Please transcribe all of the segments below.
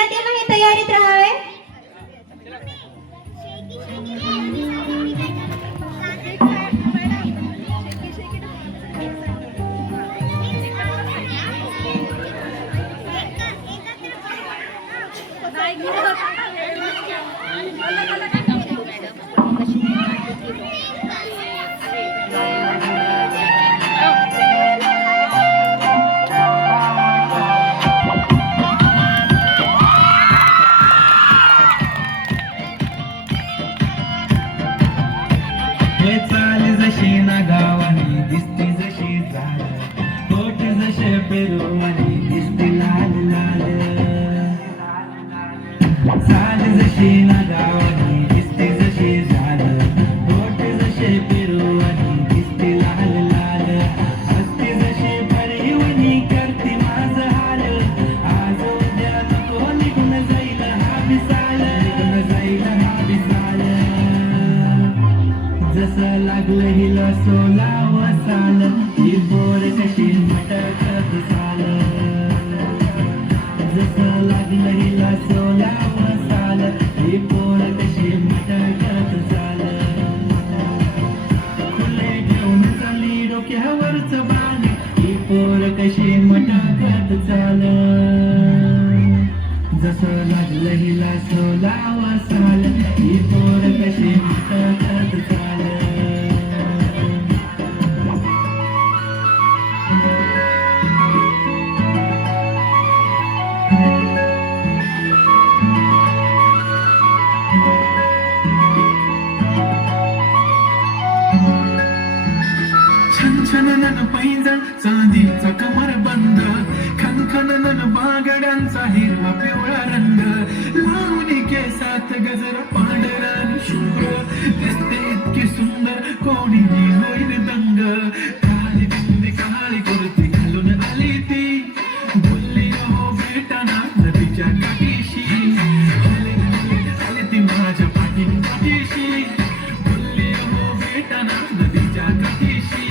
विद्यार्थ्यांनाही तयारीत राहावे. हे चाल जशी ना गावानी दिसती जशी झाड कोट जसे पेरवानी दिसती लाल लाल चाल जशी ना गावानी दिसती जशी झाड कोट जसे पेरवानी दिसती लाल लाल हसती जशी परिवनी करती माझ हाल आज उद्या नको निघून जाईल हा विसाल निघून जाईल हा विसाल जसं लागलं हिला सोला वसाल ही पोर कशी मटकत चाल जसं लागलं हिला सोला वसाल ही पोर कशी मटकत चाल खुले घेऊन चालली डोक्यावरच बाण ही पोर कशी मटकत चाल जसं लागलं हिला सोला वसाल ही पोर कशी मटकत चाल छनछनन पैंजण चांदीचा कमर बंद खनखनन बागड्यांचा हिरवा पिवळा रंग लावणी केसात गजरा पांढरा आणि शुभ्र दिसते इतकी सुंदर कोणी होईल दंग काळी बिंदी काळी कुर्ती घालून आली ती बोलली हो भेटाना नदीच्या काठीशी आली ती माझ्या पाठीशी बोलली हो भेटाना नदीच्या काठीशी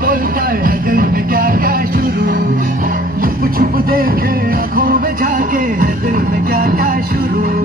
बोलता है दिल में क्या क्या शुरू छुप छुप देखे आंखों में झाके है दिल में क्या क्या शुरू